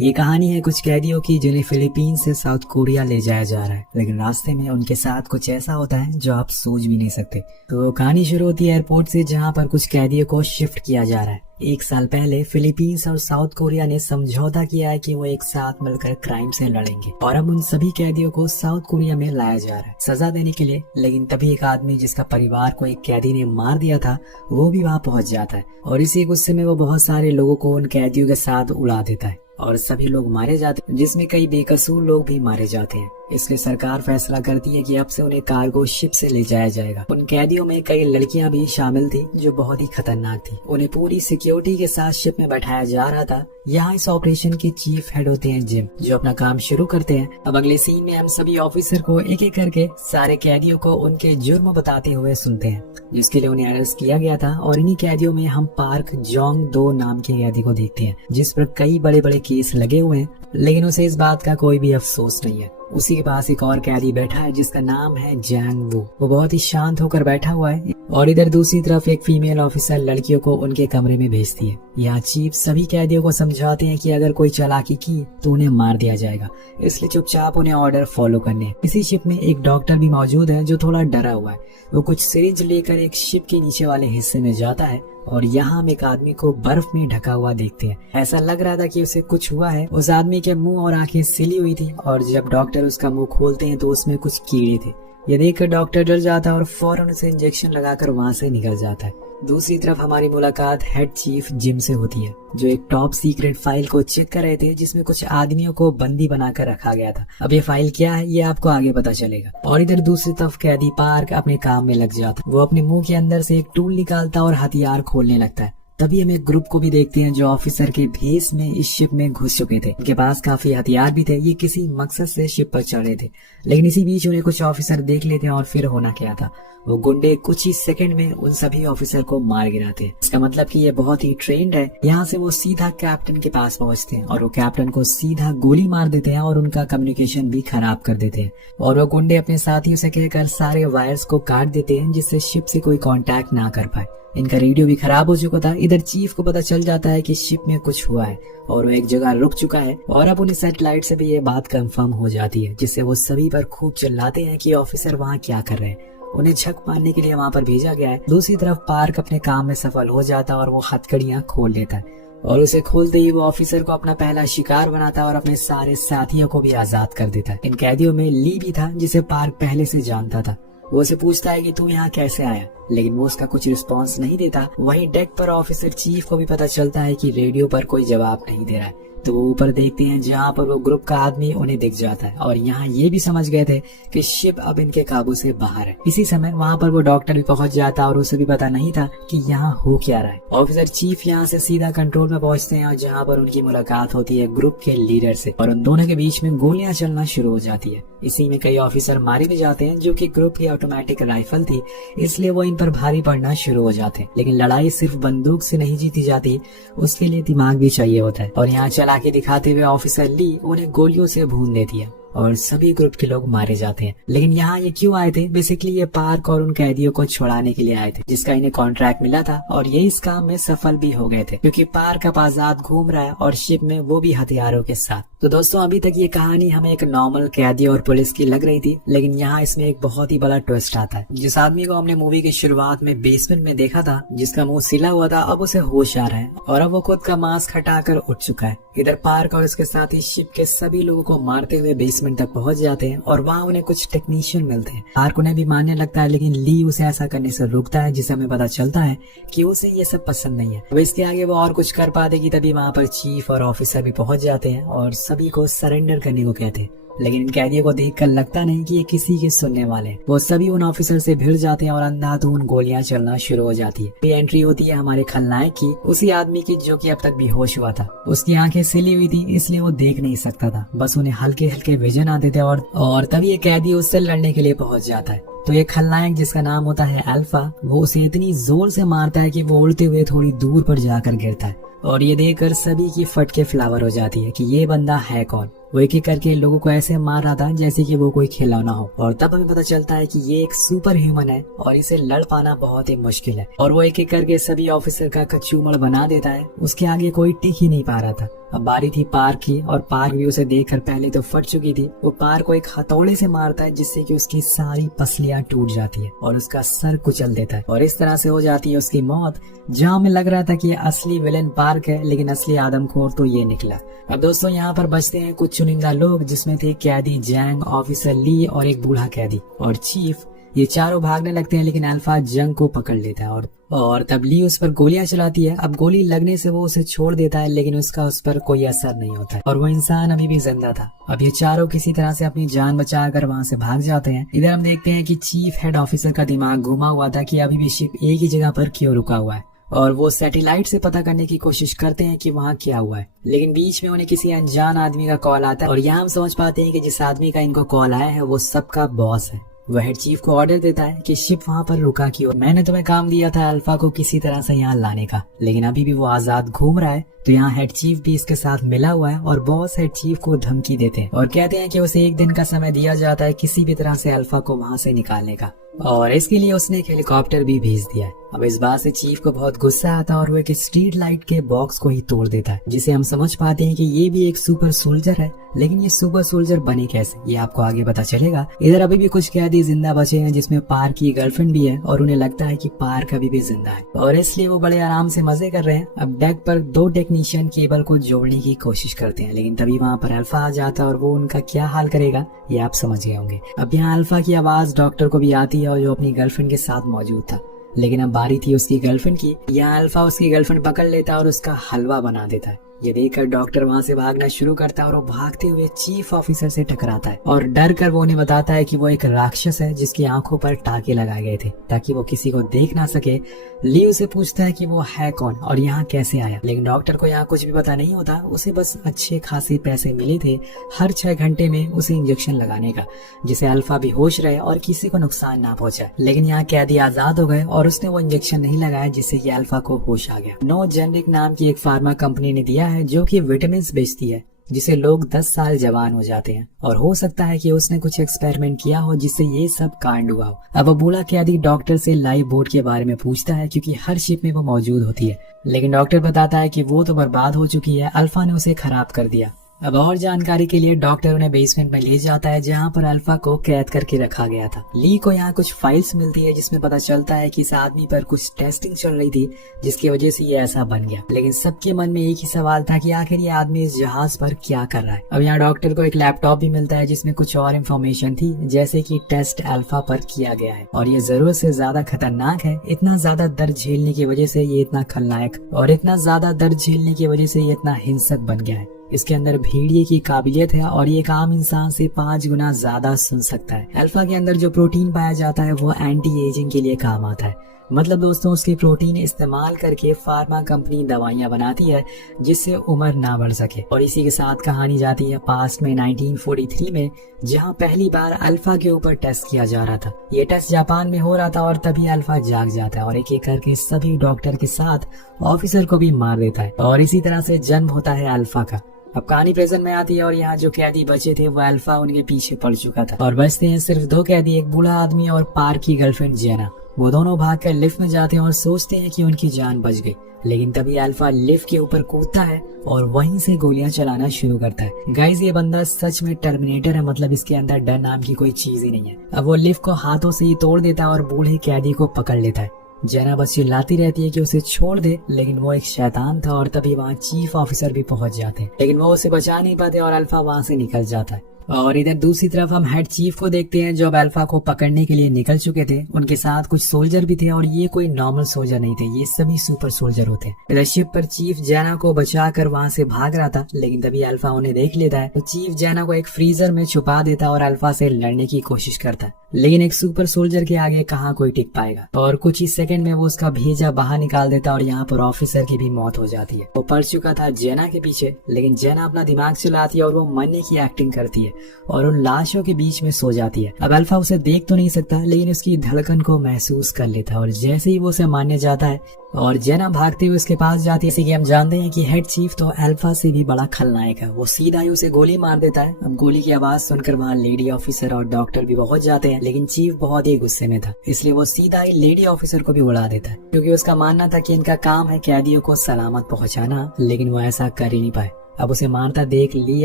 ये कहानी है कुछ कैदियों की जिन्हें फिलीपींस से साउथ कोरिया ले जाया जा रहा है, लेकिन रास्ते में उनके साथ कुछ ऐसा होता है जो आप सोच भी नहीं सकते। तो कहानी शुरू होती है एयरपोर्ट से, जहाँ पर कुछ कैदियों को शिफ्ट किया जा रहा है। 1 साल पहले फिलीपींस और साउथ कोरिया ने समझौता किया है कि वो एक साथ मिलकर क्राइम से लड़ेंगे, और अब उन सभी कैदियों को साउथ कोरिया में लाया जा रहा है सजा देने के लिए। लेकिन तभी एक आदमी जिसका परिवार को एक कैदी ने मार दिया था, वो भी वहाँ पहुंच जाता है, और इसी गुस्से में वो बहुत सारे लोगों को उन कैदियों के साथ उड़ा देता है, और सभी लोग मारे जाते हैं, जिसमें कई बेकसूर लोग भी मारे जाते हैं। इसलिए सरकार फैसला करती है कि अब से उन्हें कार्गो शिप से ले जाया जाएगा। उन कैदियों में कई लड़कियां भी शामिल थी जो बहुत ही खतरनाक थी। उन्हें पूरी सिक्योरिटी के साथ शिप में बैठाया जा रहा था। यहाँ इस ऑपरेशन के चीफ हेड होते हैं जिम, जो अपना काम शुरू करते हैं। अब अगले सीन में हम सभी ऑफिसर को एक एक करके सारे कैदियों को उनके जुर्म बताते हुए सुनते हैं, जिसके लिए उन्हें अरेस्ट किया गया था। और इन्हीं कैदियों में हम पार्क जोंग दो नाम के कैदी को देखते हैं, जिस पर कई बड़े बड़े केस लगे हुए हैं, लेकिन उसे इस बात का कोई भी अफसोस नहीं है। उसी के पास एक और कैदी बैठा है जिसका नाम है जैंग वू। वो बहुत ही शांत होकर बैठा हुआ है, और इधर दूसरी तरफ एक फीमेल ऑफिसर लड़कियों को उनके कमरे में भेजती है। यहाँ चीफ सभी कैदियों को समझाते हैं कि अगर कोई चालाकी की तो उन्हें मार दिया जाएगा, इसलिए चुपचाप उन्हें ऑर्डर फॉलो करने हैं। इसी शिप में एक डॉक्टर भी मौजूद है जो थोड़ा डरा हुआ है। वो कुछ सिरिंज लेकर एक शिप के नीचे वाले हिस्से में जाता है, और यहाँ हम एक आदमी को बर्फ में ढका हुआ देखते हैं। ऐसा लग रहा था कि उसे कुछ हुआ है। उस आदमी के मुंह और आंखें सिली हुई थी, और जब डॉक्टर उसका मुंह खोलते हैं तो उसमें कुछ कीड़े थे। ये देखकर डॉक्टर डर जाता है और फौरन उसे इंजेक्शन लगाकर वहाँ से निकल जाता है। दूसरी तरफ हमारी मुलाकात हेड चीफ जिम से होती है, जो एक टॉप सीक्रेट फाइल को चेक कर रहे थे, जिसमें कुछ आदमियों को बंदी बनाकर रखा गया था। अब ये फाइल क्या है ये आपको आगे पता चलेगा। और इधर दूसरी तरफ कैदी पार्क अपने काम में लग जाता। वो अपने मुंह के अंदर से एक टूल निकालता और हथियार खोलने लगता है। तभी हम एक ग्रुप को भी देखते हैं जो ऑफिसर के भेस में इस शिप में घुस चुके थे। उनके पास काफी हथियार भी थे। ये किसी मकसद से शिप पर चढ़े थे, लेकिन इसी बीच उन्हें कुछ ऑफिसर देख लेते हैं, और फिर होना क्या था, वो गुंडे कुछ ही सेकंड में उन सभी ऑफिसर को मार गिराते हैं। इसका मतलब कि ये बहुत ही ट्रेंड है। यहाँ से वो सीधा कैप्टन के पास पहुंचते हैं, और वो कैप्टन को सीधा गोली मार देते हैं और उनका कम्युनिकेशन भी खराब कर देते हैं। और वो गुंडे अपने साथियों से कहकर सारे वायर्स को काट देते हैं, जिससे शिप से कोई कांटेक्ट ना कर पाए। इनका रेडियो भी खराब हो चुका था। इधर चीफ को पता चल जाता है कि शिप में कुछ हुआ है, और वो एक जगह रुक चुका है। और अब उन्हें सैटेलाइट से भी ये बात कंफर्म हो जाती है, जिससे वो सभी पर खूब चिल्लाते हैं कि ऑफिसर वहाँ क्या कर रहे हैं। उन्हें झक मारने के लिए वहाँ पर भेजा गया है। दूसरी तरफ पार्क अपने काम में सफल हो जाता है, और वो हथकड़ियाँ खोल लेता है, और उसे खोलते ही वो ऑफिसर को अपना पहला शिकार बनाता है और अपने सारे साथियों को भी आजाद कर देता है। इन कैदियों में ली भी था, जिसे पार्क पहले से जानता था। वो उसे पूछता है कि तू यहाँ कैसे आया, लेकिन वो उसका कुछ रिस्पांस नहीं देता। वहीं डेक पर ऑफिसर चीफ को भी पता चलता है कि रेडियो पर कोई जवाब नहीं दे रहा है। तो वो ऊपर देखते हैं, जहाँ पर वो ग्रुप का आदमी उन्हें दिख जाता है, और यहाँ ये भी समझ गए थे कि शिप अब इनके काबू से बाहर है। इसी समय वहाँ पर वो डॉक्टर भी पहुंच जाता, और उसे भी पता नहीं था कि यहाँ हो क्या रहा है। ऑफिसर चीफ यहाँ से सीधा कंट्रोल में पहुंचते हैं, और जहाँ पर उनकी मुलाकात होती है ग्रुप के लीडर से, और उन दोनों के बीच में गोलियां चलना शुरू हो जाती है। इसी में कई ऑफिसर मारे भी जाते हैं, जो कि ग्रुप की ऑटोमेटिक राइफल थी, इसलिए वो इन पर भारी पड़ना शुरू हो जाते हैं। लेकिन लड़ाई सिर्फ बंदूक से नहीं जीती जाती, उसके लिए दिमाग भी चाहिए होता है। और यहाँ चालाकी दिखाते हुए ऑफिसर ली उन्हें गोलियों से भून देती है, और सभी ग्रुप के लोग मारे जाते हैं। लेकिन यहाँ ये क्यों आए थे? बेसिकली ये पार्क और उन कैदियों को छुड़ाने के लिए आए थे, जिसका इन्हें कॉन्ट्रैक्ट मिला था, और ये इस काम में सफल भी हो गए थे, क्योंकि पार्क अब आजाद घूम रहा है, और शिप में वो भी हथियारों के साथ। तो दोस्तों, अभी तक ये कहानी हमें एक नॉर्मल कैदी और पुलिस की लग रही थी, लेकिन यहाँ इसमें एक बहुत ही बड़ा ट्विस्ट आता है। जिस आदमी को हमने मूवी की शुरुआत में बेसमेंट में देखा था, जिसका मुंह सिला हुआ था, अब उसे होश आ रहा है, और अब वो खुद का मास्क हटाकर उठ चुका है। इधर पार्क और उसके साथ ही शिप के सभी लोगों को मारते हुए बेसमेंट तक पहुंच जाते हैं, और वहाँ उन्हें कुछ टेक्नीशियन मिलते हैं। पार्क उन्हें भी मारने लगता है, लेकिन ली उसे ऐसा करने से रोकता है, जिससे हमें पता चलता है कि उसे ये सब पसंद नहीं है। अब इसके आगे वो और कुछ कर पाएगी, तभी वहाँ पर चीफ और ऑफिसर भी पहुंच जाते हैं, और सभी को सरेंडर करने को कहते हैं। लेकिन इन कैदियों को देखकर लगता नहीं कि ये किसी के सुनने वाले। वो सभी उन ऑफिसर से भिड़ जाते हैं, और अंधाधुंध गोलियां चलना शुरू हो जाती है। ये एंट्री होती है हमारे खलनायक की, उसी आदमी की जो कि अब तक बेहोश हुआ था। उसकी आंखें सिली हुई थी, इसलिए वो देख नहीं सकता था, बस उन्हें हल्के हल्के विजन आते थे। और तभी ये कैदी उससे लड़ने के लिए पहुंच जाता है। तो ये खलनायक, जिसका नाम होता है अल्फा, वो उसे इतनी जोर से मारता है कि वो उड़ते हुए थोड़ी दूर पर जाकर गिरता है। और ये देखकर सभी की फट के फ्लावर हो जाती है कि ये बंदा है कौन। वो एक एक करके लोगों को ऐसे मार रहा था जैसे कि वो कोई खिलौना हो। और तब हमें पता चलता है कि ये एक सुपर ह्यूमन है और इसे लड़ पाना बहुत ही मुश्किल है। और वो एक एक करके सभी ऑफिसर का कचूमड़ बना देता है। उसके आगे कोई टिक ही नहीं पा रहा था। अब बारी थी पार्क की, और पार्क भी उसे देखकर पहले तो फट चुकी थी। वो पार्क को एक हथौड़े से मारता है जिससे कि उसकी सारी पसलियां टूट जाती है और उसका सर कुचल देता है, और इस तरह से हो जाती है उसकी मौत। जहाँ हमें लग रहा था कि असली विलेन पार्क है, लेकिन असली आदमखोर तो ये निकला। अब दोस्तों यहाँ पर बचते हैं कुछ चुनिंदा लोग, जिसमें थे कैदी जैंग, ऑफिसर ली और एक बूढ़ा कैदी और चीफ। ये चारों भागने लगते हैं, लेकिन अल्फा जंग को पकड़ लेता है और तब ली उस पर गोलियां चलाती है। अब गोली लगने से वो उसे छोड़ देता है, लेकिन उसका उस पर कोई असर नहीं होता है और वो इंसान अभी भी जिंदा था। अब ये चारों किसी तरह से अपनी जान बचाकर वहां से भाग जाते हैं। इधर हम देखते हैं कि चीफ हेड ऑफिसर का दिमाग घुमा हुआ था कि अभी भी शिप एक ही जगह पर क्यों रुका हुआ है, और वो सैटेलाइट से पता करने की कोशिश करते हैं कि वहाँ क्या हुआ है। लेकिन बीच में उन्हें किसी अनजान आदमी का कॉल आता है, और यहाँ हम समझ पाते हैं कि जिस आदमी का इनको कॉल आया है वो सबका बॉस है। वह हेड चीफ को ऑर्डर देता है कि शिप वहाँ पर रुका क्यों। मैंने तुम्हें काम दिया था अल्फा को किसी तरह से यहाँ लाने का, लेकिन अभी भी वो आजाद घूम रहा है। तो यहाँ हेड चीफ भी इसके साथ मिला हुआ है, और बॉस हेड चीफ को धमकी देते हैं और कहते हैं कि उसे 1 दिन का समय दिया जाता है किसी भी तरह से अल्फा को वहाँ से निकालने का, और इसके लिए उसने एक हेलीकॉप्टर भी भेज दिया है। अब इस बात से चीफ को बहुत गुस्सा आता है और वो एक स्ट्रीट लाइट के बॉक्स को ही तोड़ देता है, जिसे हम समझ पाते हैं कि ये भी एक सुपर सोल्जर है। लेकिन ये सुपर सोल्जर बने कैसे, ये आपको आगे पता चलेगा। इधर अभी भी कुछ कैदी जिंदा बचे हैं, जिसमें पार्क की गर्लफ्रेंड भी है, और उन्हें लगता है कि पार्क अभी भी जिंदा है, और इसलिए वो बड़े आराम से मजे कर रहे हैं। अब डेक पर 2 टेक्नीशियन केबल को जोड़ने की कोशिश करते हैं, लेकिन तभी वहाँ पर अल्फा आ जाता है और वो उनका क्या हाल करेगा ये आप समझ गए होंगे। अब यहाँ अल्फा की आवाज डॉक्टर को भी आती है, और जो अपनी गर्लफ्रेंड के साथ मौजूद था। लेकिन अब बारी थी उसकी गर्लफ्रेंड की। यहाँ अल्फा उसकी गर्लफ्रेंड पकड़ लेता है और उसका हलवा बना देता है। ये देखकर डॉक्टर वहाँ से भागना शुरू करता है, और वो भागते हुए चीफ ऑफिसर से टकराता है, और डर कर वो उन्हें बताता है कि वो एक राक्षस है जिसकी आंखों पर टाके लगाए गए थे ताकि वो किसी को देख ना सके। ली उसे पूछता है कि वो है कौन और यहाँ कैसे आया, लेकिन डॉक्टर को यहाँ कुछ भी पता नहीं होता। उसे बस अच्छे खासे पैसे मिले थे हर 6 घंटे में उसे इंजेक्शन लगाने का, जिसे अल्फा भी होश रहे और किसी को नुकसान ना पहुंचाए। लेकिन यहाँ कैदी आजाद हो गए और उसने वो इंजेक्शन नहीं लगाया, जिससे कि अल्फा को होश आ गया। नो जेनरिक नाम की एक फार्मा कंपनी ने दिया है जो कि विटामिन बेचती है, जिसे लोग 10 साल जवान हो जाते हैं, और हो सकता है कि उसने कुछ एक्सपेरिमेंट किया हो जिससे ये सब कांड हुआ हो। अब वो बूढ़ा कैदी डॉक्टर से लाइफ बोट के बारे में पूछता है, क्योंकि हर शिप में वो मौजूद होती है, लेकिन डॉक्टर बताता है कि वो तो बर्बाद हो चुकी है, अल्फा ने उसे खराब कर दिया। अब और जानकारी के लिए डॉक्टर उन्हें बेसमेंट में ले जाता है, जहाँ पर अल्फा को कैद करके रखा गया था। ली को यहाँ कुछ फाइल्स मिलती है जिसमें पता चलता है कि इस आदमी पर कुछ टेस्टिंग चल रही थी, जिसकी वजह से ये ऐसा बन गया। लेकिन सबके मन में एक ही सवाल था कि आखिर ये आदमी इस जहाज पर क्या कर रहा है। अब यहाँ डॉक्टर को एक लैपटॉप भी मिलता है जिसमें कुछ और इन्फॉर्मेशन थी, जैसे कि टेस्ट अल्फा पर किया गया है और ये जरूरत से ज्यादा खतरनाक है। इतना ज्यादा दर्द झेलने की वजह से ये इतना खलनायक, और इतना ज्यादा दर्द झेलने की वजह से ये इतना हिंसक बन गया है। इसके अंदर भेड़िए की काबिलियत है और ये एक आम इंसान से 5 गुना ज्यादा सुन सकता है। अल्फा के अंदर जो प्रोटीन पाया जाता है वो एंटी एजिंग के लिए काम आता है। मतलब दोस्तों, उसकी प्रोटीन इस्तेमाल करके फार्मा कंपनी दवाइयां बनाती है जिससे उम्र ना बढ़ सके। और इसी के साथ कहानी जाती है पास्ट में 1943 में, जहां पहली बार अल्फा के ऊपर टेस्ट किया जा रहा था। ये टेस्ट जापान में हो रहा था और तभी अल्फा जाग जाता है और एक एक करके सभी डॉक्टर के साथ ऑफिसर को भी मार देता है, और इसी तरह से जन्म होता है अल्फा का। अब कहानी प्रेजेंट में आती है और यहाँ जो कैदी बचे थे वो अल्फा उनके पीछे पड़ चुका था, और बचते हैं सिर्फ 2 कैदी, एक बूढ़ा आदमी और पार्क की गर्लफ्रेंड जेना। वो दोनों भागकर लिफ्ट में जाते हैं और सोचते हैं कि उनकी जान बच गई, लेकिन तभी अल्फा लिफ्ट के ऊपर कूदता है और वहीं से गोलियां चलाना शुरू करता है। गाइस, ये बंदा सच में टर्मिनेटर है, मतलब इसके अंदर डर नाम की कोई चीज ही नहीं है। अब वो लिफ्ट को हाथों से ही तोड़ देता है और बूढ़े कैदी को पकड़ लेता है। जेना बस चिल्लाती रहती है कि उसे छोड़ दे, लेकिन वो एक शैतान था और तभी वहाँ चीफ ऑफिसर भी पहुंच जाते हैं, लेकिन वो उसे बचा नहीं पाते और अल्फा वहाँ से निकल जाता है। और इधर दूसरी तरफ हम हेड चीफ को देखते हैं जो अब अल्फा को पकड़ने के लिए निकल चुके थे। उनके साथ कुछ सोल्जर भी थे और ये कोई नॉर्मल सोल्जर नहीं थे, ये सभी सुपर सोल्जर होते हैं। इधर शिप पर चीफ जेना को बचाकर वहाँ से भाग रहा था, लेकिन तभी अल्फा उन्हें देख लेता है। तो चीफ जेना को एक फ्रीजर में छुपा देता है और अल्फा से लड़ने की कोशिश करता है, लेकिन एक सुपर सोल्जर के आगे कहाँ कोई टिक पाएगा, और कुछ ही सेकंड में वो उसका भेजा बाहर निकाल देता है और यहाँ पर ऑफिसर की भी मौत हो जाती है। वो पड़ चुका था जेना के पीछे, लेकिन जेना अपना दिमाग चलाती है और वो मरने की एक्टिंग करती है और उन लाशों के बीच में सो जाती है। अब अल्फा उसे देख तो नहीं सकता, लेकिन उसकी धड़कन को महसूस कर लेता है, और जैसे ही वो उसे मारने जाता है और जेना भागते हुए उसके पास जाती है। जैसे कि हम जानते हैं कि हेड चीफ तो अल्फा से भी बड़ा खलनायक है। वो सीधा ही उसे गोली मार देता है। अब गोली की आवाज सुनकर वहाँ लेडी ऑफिसर और डॉक्टर भी पहुंच जाते हैं, लेकिन चीफ बहुत ही गुस्से में था, इसलिए वो सीधा ही लेडी ऑफिसर को भी उड़ा देता है, क्योंकि उसका मानना था कि इनका काम है कैदियों को सलामत पहुंचाना, लेकिन वो ऐसा कर ही नहीं पाए। अब उसे मारता देख ली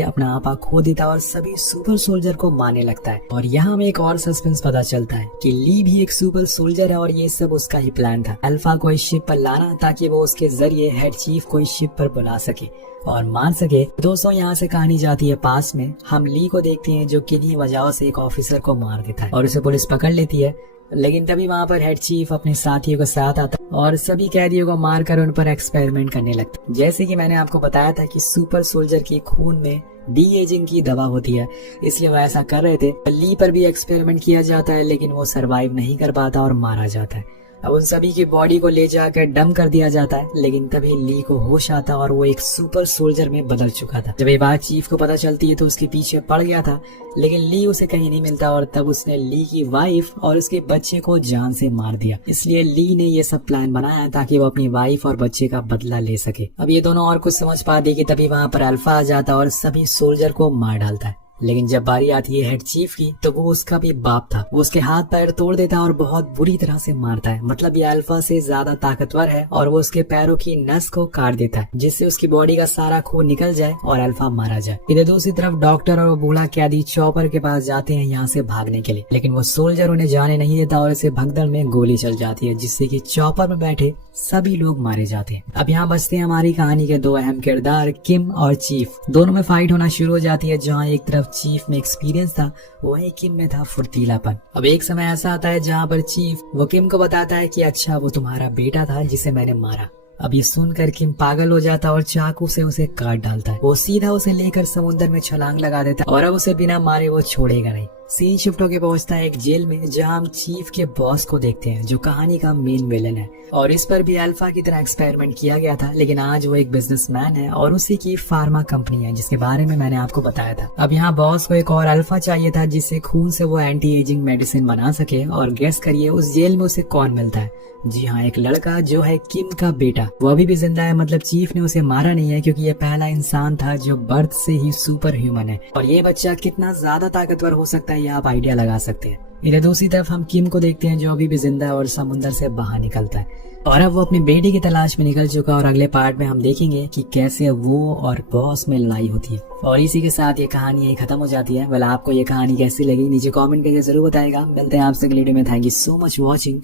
अपना आपा खो देता और सभी सुपर सोल्जर को मारने लगता है। और यहाँ हमें एक और सस्पेंस पता चलता है कि ली भी एक सुपर सोल्जर है और ये सब उसका ही प्लान था, अल्फा को इस शिप पर लाना ताकि वो उसके जरिए हेड चीफ को इस शिप पर बुला सके और मार सके। दोस्तों यहाँ से कहानी जाती है पास में। हम ली को देखते हैं जो किन्हीं वजहों से एक ऑफिसर को मार देता है और उसे पुलिस पकड़ लेती है, लेकिन तभी वहाँ पर हेड चीफ अपने साथियों के साथ आता और सभी कैदियों को मारकर उन पर एक्सपेरिमेंट करने लगता। जैसे कि मैंने आपको बताया था कि सुपर सोल्जर के खून में डी एजिंग की दवा होती है, इसलिए वो ऐसा कर रहे थे। ली पर भी एक्सपेरिमेंट किया जाता है, लेकिन वो सरवाइव नहीं कर पाता और मारा जाता है। अब उन सभी की बॉडी को ले जाकर डंप कर दिया जाता है, लेकिन तभी ली को होश आता और वो एक सुपर सोल्जर में बदल चुका था। जब ये बात चीफ को पता चलती है तो उसके पीछे पड़ गया था, लेकिन ली उसे कहीं नहीं मिलता और तब उसने ली की वाइफ और उसके बच्चे को जान से मार दिया। इसलिए ली ने ये सब प्लान बनाया ताकि वो अपनी वाइफ और बच्चे का बदला ले सके। अब ये दोनों और कुछ समझ पाते कि तभी वहाँ पर अल्फा आ जाता और सभी सोल्जर को मार डालता है। लेकिन जब बारी आती है हेड चीफ की तो वो उसका भी बाप था। वो उसके हाथ पैर तोड़ देता है और बहुत बुरी तरह से मारता है। मतलब ये अल्फा से ज्यादा ताकतवर है और वो उसके पैरों की नस को काट देता है, जिससे उसकी बॉडी का सारा खून निकल जाए और अल्फा मारा जाए। इधर दूसरी तरफ डॉक्टर और वो बूढ़ा कैदी चॉपर के पास जाते हैं यहाँ से भागने के लिए, लेकिन वो सोल्जर उन्हें जाने नहीं देता और इसे भगदड़ में गोली चल जाती है, जिससे कि चॉपर में बैठे सभी लोग मारे जाते हैं। अब यहाँ बचते हैं हमारी कहानी के दो अहम किरदार, किम और चीफ। दोनों में फाइट होना शुरू हो जाती है। जहाँ एक तरफ चीफ में एक्सपीरियंस था, वहीं किम में था फुर्तीलापन। अब एक समय ऐसा आता है जहाँ पर चीफ वो किम को बताता है कि अच्छा वो तुम्हारा बेटा था जिसे मैंने मारा। अब ये सुनकर किम पागल हो जाता और चाकू से उसे काट डालता है। वो सीधा उसे लेकर समुद्र में छलांग लगा देता और अब उसे बिना मारे वो छोड़ेगा नहीं। सीन शिफ्ट होकर पहुंचता है एक जेल में, जहां हम चीफ के बॉस को देखते हैं जो कहानी का मेन विलन है और इस पर भी अल्फा की तरह एक्सपेरिमेंट किया गया था, लेकिन आज वो एक बिजनेसमैन है और उसी की फार्मा कंपनी है जिसके बारे में मैंने आपको बताया था। अब यहाँ बॉस को एक और अल्फा चाहिए था जिससे खून से वो एंटी एजिंग मेडिसिन बना सके और गेस करिए उस जेल में उसे कौन मिलता है। जी हाँ, एक लड़का जो है किम का बेटा। वो अभी भी जिंदा है, मतलब चीफ ने उसे मारा नहीं है क्योंकि ये पहला इंसान था जो बर्थ से ही सुपर ह्यूमन है। और ये बच्चा कितना ज्यादा ताकतवर हो सकता है ये आप आइडिया लगा सकते हैं। इधर दूसरी तरफ हम किम को देखते हैं जो अभी भी जिंदा है और समुद्र से बाहर निकलता है और अब वो अपनी बेटी की तलाश में निकल चुका है और अगले पार्ट में हम देखेंगे कि कैसे वो और बॉस में लड़ाई होती है। और इसी के साथ ये कहानी यही खत्म हो जाती है। वेल, आपको ये कहानी कैसी लगी नीचे कमेंट करके जरूर बताएगा। मिलते हैं आपसे अगली वीडियो में। Thank you so much watching.